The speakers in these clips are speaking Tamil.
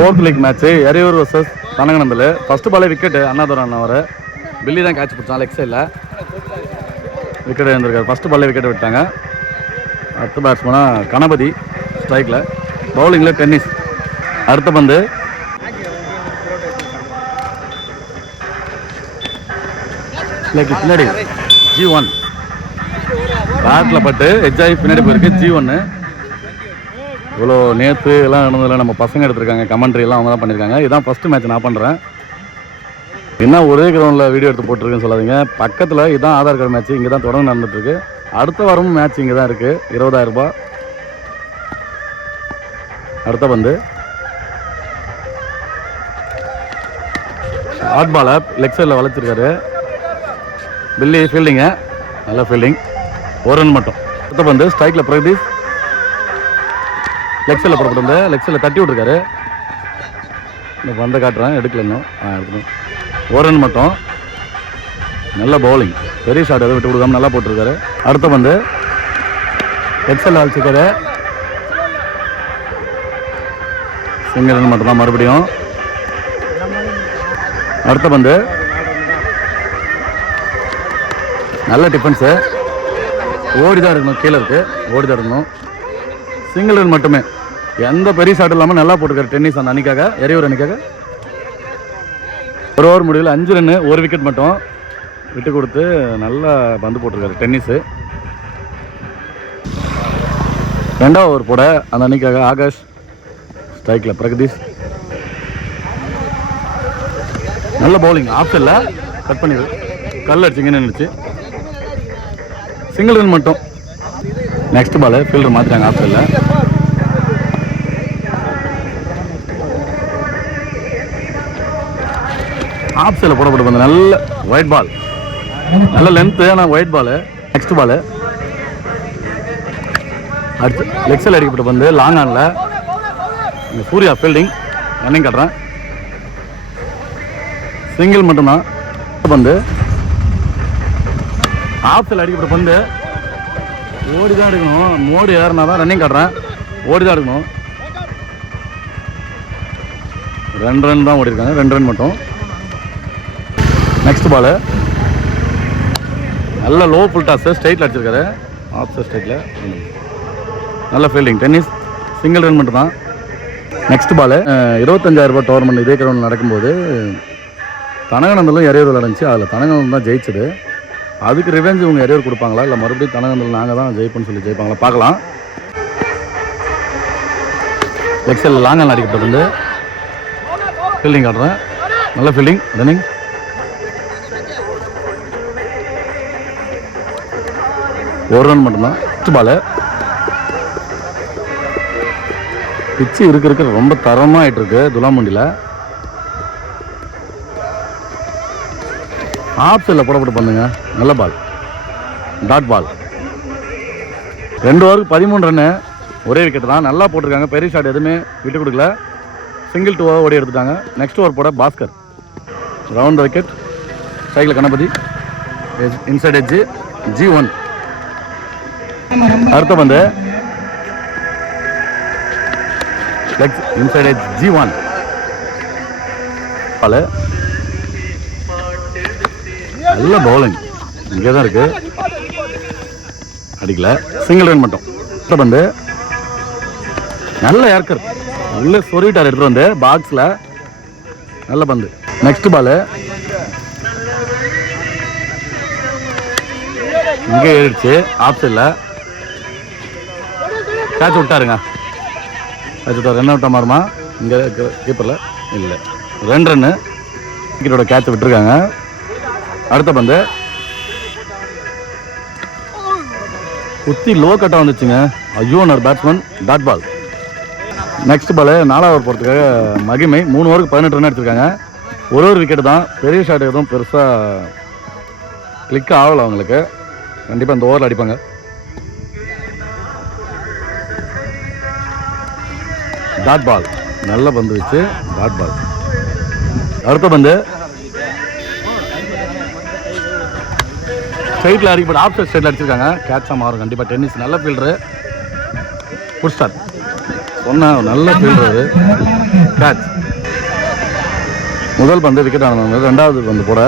4th league match Eraiyur versus Thananganandal. First பாலே விக்கெட் அண்ணாதுரை அண்ணாவர். பில்லி தான் கேட்ச் பிடிச்சான் லெக் சைடில். விக்கெட் இருந்திருக்காரு. ஃபர்ஸ்ட் பாலே விக்கெட் விட்டாங்க. அடுத்த பேட்ஸ்மேனாக கணபதி ஸ்ட்ரைக்கில். பவுலிங்கில் டென்னிஸ். அடுத்த பந்து பின்னாடி G1 பேட்டில் பட்டு எஜ்ஜாகி பின்னாடி போயிருக்கு. G1 இவ்வளோ நேற்று எல்லாம் நடந்ததில்ல. நம்ம பசங்க எடுத்திருக்காங்க. கமெண்ட்ரி எல்லாம் அவங்க தான் பண்ணியிருக்காங்க. இதுதான் ஃபஸ்ட்டு மேட்ச் நான் பண்ணுறேன். என்ன ஒரே கிரவுண்டில் வீடியோ எடுத்து போட்டிருக்குன்னு சொல்லாதீங்க. பக்கத்தில் இதுதான் ஆதார் கார்டு மேட்ச். இங்கே தான் தொடர்ந்து நடந்துட்டுருக்கு. அடுத்த வாரமும் மேட்ச் இங்கே தான் இருக்குது. 20,000 ரூபாய். அடுத்த பந்து ஷார்ட் பாலை லெக் சைடில் வளைச்சிருக்காரு. பில்லி ஃபீல்டிங்க. நல்ல ஃபீல்டிங். ஒரு ரன் மட்டும். அடுத்த பந்து ஸ்ட்ரைக்கில் பிரதீப் லெக் சைடில் புறப்பட்டு வந்து லெக் சைடில் தட்டி விட்ருக்காரு. இந்த பந்தை காட்டுறேன். எடுக்கல இன்னும். எடுக்கணும். ஒரு ரன் மட்டும். நல்ல பவுலிங். பெரிய ஷாட் எதுவும் விட்டு கொடுக்காம நல்லா போட்டிருக்காரு. அடுத்த பந்து லெக் சைடில் வச்சுருக்காரு. சிங்கிள் ரன் மட்டும்தான் மறுபடியும். அடுத்த பந்து நல்ல டிஃபென்ஸு. ஓடி தான் இருக்கணும். கீழே இருக்குது. ஓடி தான் இருக்கணும். சிங்கிள் ரன் மட்டுமே. எந்த பெரிய ஷாட் இல்லாமல் நல்லா போட்டிருக்காரு டென்னிஸ் அந்த அன்னைக்காக, எரையூர் அன்னைக்காக. ஒரு ஓவர் முடிவில் 5 ரன்னு 1 விக்கெட் மட்டும் விட்டு கொடுத்து நல்லா பந்து போட்டிருக்காரு டென்னிஸு. 2வது ஓவர் போட அந்த அன்னைக்காக ஆகாஷ் ஸ்ட்ரைக்கில். பிரகதீஷ் நல்ல பவுலிங். ஆப்ஷனில் கட் பண்ணிடு. கல் அடிச்சிங்கன்னு நினச்சி சிங்கிள் ரன் மட்டும். நெக்ஸ்ட் பால் ஃபீல்டர் மாற்றிட்டாங்க. ஆப்ஷனில் ஆப்ஷனில் போடப்பட்டு வந்த நல்ல ஒயிட் பால். நல்ல லென்த்து. ஆனால் ஒயிட் பால். நெக்ஸ்ட் பால் அடுத்து லெக் சைடில் அடிக்கப்பட்ட பந்து லாங் ஆனில் சூர்யா ஃபீல்டிங். ரன்னிங் காட்டுறேன். சிங்கிள் மட்டும்தான். பந்து ஆப்ஷனில் அடிக்கப்பட்ட பந்து ஓடி தான் எடுக்கணும். மோடி ஏறினா தான். ரன்னிங் காட்டுறேன். ஓடி தான் எடுக்கணும். 2 ரன் தான் ஓடி இருக்காங்க. 2 ரன் மட்டும். நெக்ஸ்ட் பால் நல்ல லோ ஃபுல் டாஸ் ஸ்ட்ரைட்டில் அடிச்சிருக்காரு. ஆஃப் ஸ்ட்ரைட்டில் நல்ல ஃபீல்டிங். டென்னிஸ். சிங்கிள் ரன் மட்டும் தான். நெக்ஸ்ட் பால் 25,000 ரூபாய் டோர்னமெண்ட் இதே கிரவுண்டில் நடக்கும்போது தனங்கநந்தலும் எரையூர் நடந்துச்சு. அதில் தனங்கநந்தல் தான் ஜெயிச்சது. அதுக்கு ரிவெஞ்ச் இவங்க எரையூர் கொடுப்பாங்களா இல்லை மறுபடியும் தனங்கநந்தல் நாங்கள் தான் ஜெயிப்போம்னு சொல்லி ஜெயிப்பாங்களா பார்க்கலாம். லெக் சைடில் லாங் ஆன் அடிக்கப்பட்டு வந்து ஃபீல்டிங் காட்டுறேன். நல்ல ஃபீல்டிங். ரன்னிங். ஒரு ரன் மட்டும்தான். நெக்ஸ்ட் பால் பிச்சு இருக்க ரொம்ப தரமாக ஆகிட்டு இருக்கு துலாமுண்டியில். ஆஃப் சைடில் போடப்பட்டு பண்ணுங்க. நல்ல பால். Dot ball. 2 ஓவருக்கு 13 ரன்னு. ஒரே விக்கெட் தான். நல்லா போட்டிருக்காங்க. பெரிய ஷாட் எதுவுமே விட்டு கொடுக்கல. சிங்கிள் 2 ஓவர் ஓடி எடுத்துட்டாங்க. நெக்ஸ்ட் ஓவர் போட பாஸ்கர். Round wicket. ஸ்ட்ரைக்கில் கணபதி. Inside edge G1. அடுத்த பந்து இன்சைட் எட்ஜ் G1. பால் நல்ல பவுலிங். இங்கே தான் இருக்கு. அடிக்கல. சிங்கிள் ரன் மட்டும். அடுத்த பந்து நல்ல ஏர்க்கர். உள்ள சொருவிட்டார் எடுத்துட்டு வந்து பாக்ஸில். நல்ல பந்து. நெக்ஸ்ட் பால் இங்கே ஏறிடுச்சு. ஆஃப் சைடில் கேட்ச் விட்டாருங்க. கேட்ச் விட்டார். என்ன விட்டா மாறுமா? இங்கே கீப்பரில் இல்லை. 2 ரன்னு விக்கெட்டோட கேட்சை விட்டுருக்காங்க. அடுத்த பந்து குத்தி லோ கட்டாக வந்துச்சுங்க. ஐயோனர் batsman. Dot ball. Next ball 4வது ஓவர் போகிறதுக்காக மகிமை 3 ஓவருக்கு 18 ரன் எடுத்திருக்காங்க. ஒரு விக்கெட்டு தான். பெரிய ஷாட் எதுவும் பெருசாக கிளிக் ஆகலை அவங்களுக்கு. கண்டிப்பாக இந்த ஓவரில் அடிப்பாங்க. Dot ball. நல்ல பந்து வச்சு டாட் பால். அடுத்த பந்து ஸ்ட்ரைட்டில் அடிக்கப்பட்ட ஆஃப் ஸ்ட்ரைட்டில் அடிச்சிருக்காங்க. கேட்சாக மாறும் கண்டிப்பாக. டென்னிஸ் நல்ல ஃபீல்டரு. Put star. சொன்ன நல்ல ஃபீல்டர் கேட்ச். முதல் பந்து விக்கெட் ஆனது, ரெண்டாவது பந்து போட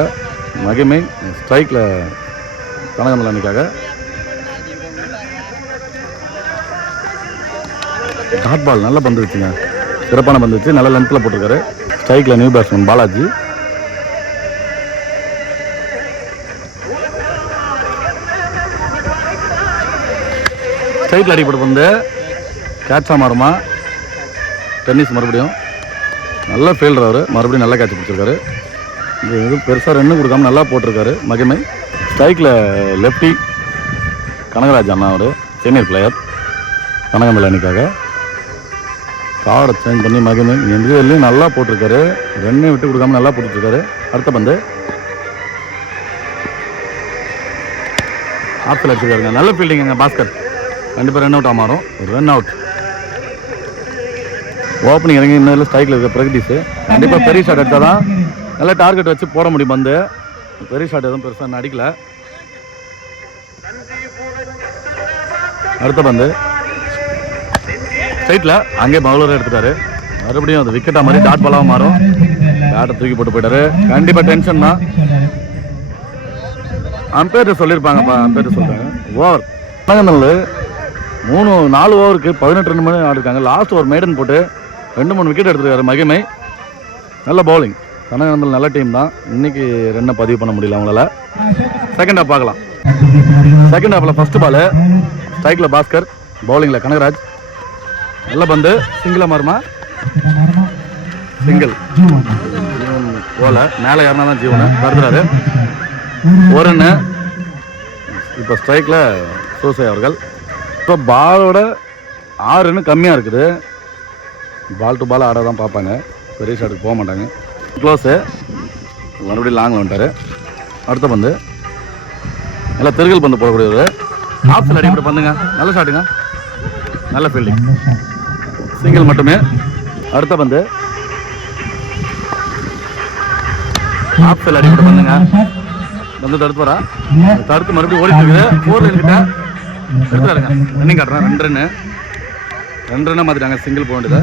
மகிமை ஸ்ட்ரைக்கில் கனகமலனிக்காக. டாட் பால் நல்ல பந்து வச்சுங்க, சிறப்பான பந்து வச்சு நல்ல லென்த்தில் போட்டிருக்காரு. ஸ்ட்ரைக்கில் நியூ பேட்ஸ்மேன் பாலாஜி. ஸ்ட்ரைட்டில் அடிப்பட பந்து கேட்சாக மாறுமா. டென்னிஸ் மறுபடியும் நல்ல ஃபீல்டர் அவர், மறுபடியும் நல்லா கேட்ச் பிடிச்சிருக்காரு. இது பெருசாக ரன்னு கொடுக்காம நல்லா போட்டிருக்காரு மகிமை. ஸ்ட்ரைக்கில் லெஃப்டி கனகராஜ் அண்ணா, அவர் சீனியர் பிளேயர் கனகமலனிக்காக. கார்டை சேஞ்ச் பண்ணி மகிமை எங்கேயும் நல்லா போட்டிருக்காரு, ரன்னை விட்டு கொடுக்காம நல்லா போட்டுருக்காரு. அடுத்த பந்து ஆப்பில் அடிச்சிருக்காருங்க, நல்ல ஃபீல்டிங்க பாஸ்கர். கண்டிப்பாக ரன் அவுட்டாக மாறும், ரன் அவுட். ஓப்பனிங் இறங்கி இன்னும் ஸ்ட்ரைக்கில் இருக்க பிரகதீஷ் கண்டிப்பாக பெரிய ஷாட் எடுத்தால் தான் நல்லா டார்கெட் வச்சு போட முடியும் பந்து. பெரிய ஷாட் எதுவும் பெருசாக அடிக்கல. அடுத்த பந்து ஸ்ட்ரைட்டில் அங்கே பவுலரை எடுத்துட்டாரு, மறுபடியும் அது விக்கெட்டாக மாதிரி டாட் பாலாக மாறும். பேட்டை தூக்கி போட்டு போயிட்டாரு. கண்டிப்பாக டென்ஷன் தான். அம்பேர் சொல்லியிருப்பாங்கப்பா, அம்பேர் சொல்லிட்டாங்க. ஓவர் கனகந்தல் 4 ஓவருக்கு 18 ரன் மணி ஆடிருக்காங்க. லாஸ்ட் ஓவர் மெய்டன் போட்டு 2-3 விக்கெட் எடுத்துருக்காரு மகிமை. நல்ல பவுலிங். கனகந்தல் நல்ல டீம் தான். இன்னைக்கு ரன்னை பதிவு பண்ண முடியல அவங்களால. செகண்ட் ஹாஃப் பார்க்கலாம். செகண்ட் ஹாஃபில் ஃபர்ஸ்ட் பால் ஸ்ட்ரைக்கில் பாஸ்கர், பவுலிங்கில் கனகராஜ். நல்ல பந்து சிங்கிளாக மாறுமா, சிங்கிள் போல மேலே யாருனா தான் ஜீவனை வருதுறாரு. ஒரு ரன்னு. இப்போ ஸ்ட்ரைக்கில் சூசை அவர்கள். இப்போ பாலோட 6 ரன்னு கம்மியாக இருக்குது. பால் டு பால் ஆட தான் பார்ப்பாங்க, பெரிய ஷாட்டுக்கு போக மாட்டாங்க. க்ளோஸு மறுபடியும் லாங்கில் வந்துட்டார். அடுத்த பந்து நல்லா திருகல் பந்து போடக்கூடியவர். ஆப்ஸில் அடிப்பட பந்துங்க, நல்ல ஷாட்டுங்க, நல்ல ஃபீல்டிங், சிங்கிள் மட்டுமே. அடுத்த பந்து ஆப்ஸில் அடிப்பட பந்துங்க, வந்து தடுத்து வரா, தடுத்து மறுபடியும் ஓடிட்டு இருக்குது. 4 ரன் கிட்ட எடுத்துறாருங்க. ரன்னிங் காட்டுறேன், 2 ரன்னு மாற்றிட்டாங்க, சிங்கிள் போக வேண்டியது.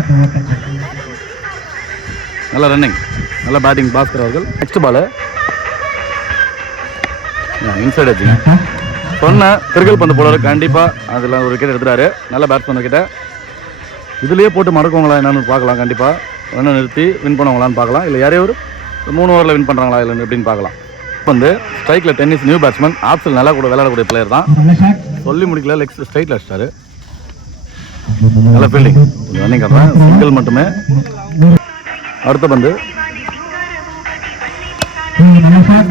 நல்ல ரன்னிங், நல்ல பேட்டிங் பாஸ்கர் அவர்கள். நெக்ஸ்ட் பால் இன்சைட் வச்சுங்க. சொன்ன திருகல் பந்து போடுவார், கண்டிப்பாக அதில் ஒரு விக்கெட் எடுத்துட்டாரு. நல்ல பேட்ஸ்மேன் கிட்ட இதுலேயே போட்டு மடக்குவாங்களா என்னன்னு பார்க்கலாம். கண்டிப்பாக ரன்னை நிறுத்தி வின் பண்ணுவாங்களான்னு பார்க்கலாம், இல்லை யாரையும் ஒரு 3 ஓவரில் வின் பண்ணுறாங்களா இல்லை எப்படின்னு பார்க்கலாம். வந்து ஸ்ட்ரைக்கில் டென்னிஸ் நியூ பேட்ஸ்மேன், ஆப்ஸில் நல்லா கூட விளையாடக்கூடிய பிளேயர் தான். சொல்லி முடிக்கல, லெக்ஸ் ஸ்ட்ரைட்டில் அடிச்சிட்டாரு. நல்ல ஃபீல்டிங், ரன்னிங் காட்டுறேன், சிங்கிள் மட்டுமே. அடுத்த பந்து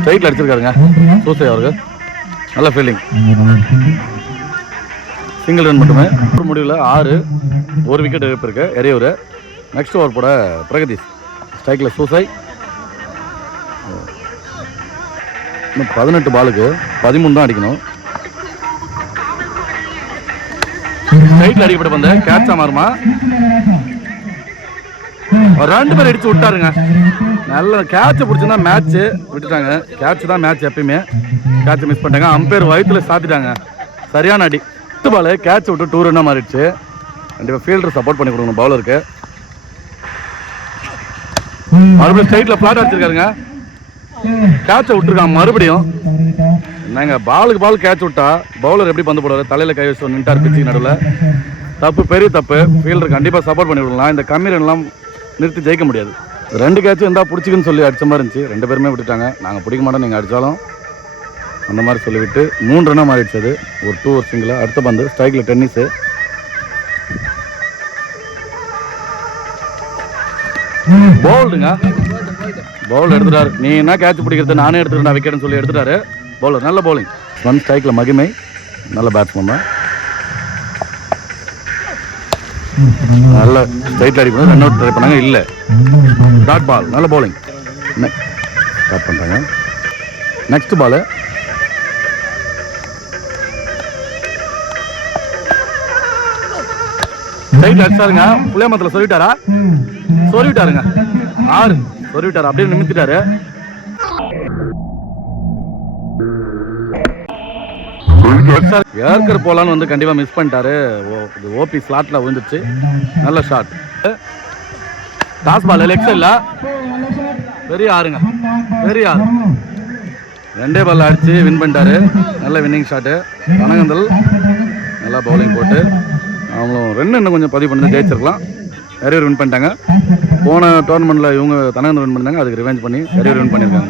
ஸ்ட்ரைட்டில் அடிச்சிருக்காருங்க சூசை அவர்கள். நல்ல ஃபீல்டிங், சிங்கிள் ரன் மட்டுமே. ஒரு முடிவில் 6, 1 விக்கெட் இழப்பு இருக்கு எறையூர். நெக்ஸ்ட் ஓவர் போட பிரகதீஷ், ஸ்ட்ரைக்கில் சூசை. இன்னும் 18 பாலுக்கு 13 தான் அடிக்கணும். ஸ்ட்ரைட்டில் அடிக்கப்பட்ட பந்து கேட்சா மாறுமா. 2 பேர் அடிச்சு விட்டாருங்க. நல்ல கேட்சை பிடிச்சிருந்தா மேட்ச்சு விட்டுட்டாங்க. கேட்ச் தான் மேட்ச், எப்பயுமே கேட்சை மிஸ் பண்ணிட்டாங்க. அம்பேர் வயிற்றுல சாத்திட்டாங்க. சரியான அடி. 10 பால் கேட்சை விட்டு 2 ரன்னாக மாறிடுச்சு. கண்டிப்பாக ஃபீல்டர் சப்போர்ட் பண்ணி கொடுக்கணும் பவுலருக்கு. மறுபடியும் ஸ்ட்ரைட்டில் ஃப்ளாட் அடிச்சிருக்காருங்க, கேட்சை விட்டுருக்காங்க மறுபடியும். என்னங்க பாலுக்கு பால் கேட்ச் விட்டா பவுலர் எப்படி பந்து போடுவார், தலையில் கை வச்சு நின்ட்டார் பிச்சுக்கு நடுவில். தப்பு, பெரிய தப்பு. ஃபீல்டர் கண்டிப்பாக சப்போர்ட் பண்ணி விடலாம். இந்த கம்மி ரன்லாம் நிறுத்தி ஜெயிக்க முடியாது. 2 கேட்சும் இருந்தால் பிடிச்சிக்குன்னு சொல்லி அடித்த மாதிரி இருந்துச்சு. 2 பேருமே விட்டுட்டாங்க. நாங்கள் பிடிக்க மாட்டோம், நீங்கள் அடித்தாலும் அந்த மாதிரி சொல்லிவிட்டு 3 ரன்னாக மாறிடுச்சு. அது ஒரு 2 ஒரு சிங்கிள். அடுத்த பந்து ஸ்ட்ரைக்கில் டென்னிஸு. பவுல்டுங்க, பவுல் எடுத்துட்டாரு. நீ என்ன கேட்ச் பிடிக்கிறது, நானே எடுத்துக்கிறேன் விக்கெட்னு சொல்லி எடுத்துட்டாரு பவுலர். நல்ல பவுலிங். 1 ஸ்ட்ரைக்கில் மகிமை, நல்ல பேட்ஸ்மேன் தான். நல்ல ஸ்ட்ரைட்டில் அடி பண்ணி ரன் அவுட் ட்ரை பண்ணாங்க, இல்லை டாட் பால். நல்ல பவுலிங் ஸ்டார்ட் பண்ணுறாங்க. நெக்ஸ்ட் பால் ஸ்ட்ரைட்டில் அடிச்சாருங்க. புளியமரத்தில் சொல்லிட்டாரா, சொல்லிவிட்டாருங்க. 6 சொல்லிவிட்டாரு, அப்படியே நிமித்திட்டாரு. ஏர்கர் போலான்னு வந்து கண்டிப்பாக மிஸ் பண்ணிட்டாரு. ஓபி ஸ்லாட்டில் விழுந்துச்சு. நல்ல ஷாட். டாஸ் பால் லெக் சைடில் பெரிய ஆறுங்க, பெரிய ஆறு. 2 பால் அடிச்சு வின் பண்ணிட்டாரு. நல்ல வின்னிங் ஷாட்டு. தனகந்தல் நல்லா பவுலிங் போட்டு அவங்களும் 2 இன்னும் கொஞ்சம் பதிவு பண்ணி ஜெயிச்சிருக்கலாம். நிறைய வின் பண்ணிட்டாங்க. போன டோர்னமெண்ட்டில் இவங்க தனகந்தல் வின் பண்ணாங்க. அதுக்கு ரிவெஞ்ச் பண்ணி நிறைய வின் பண்ணியிருக்காங்க.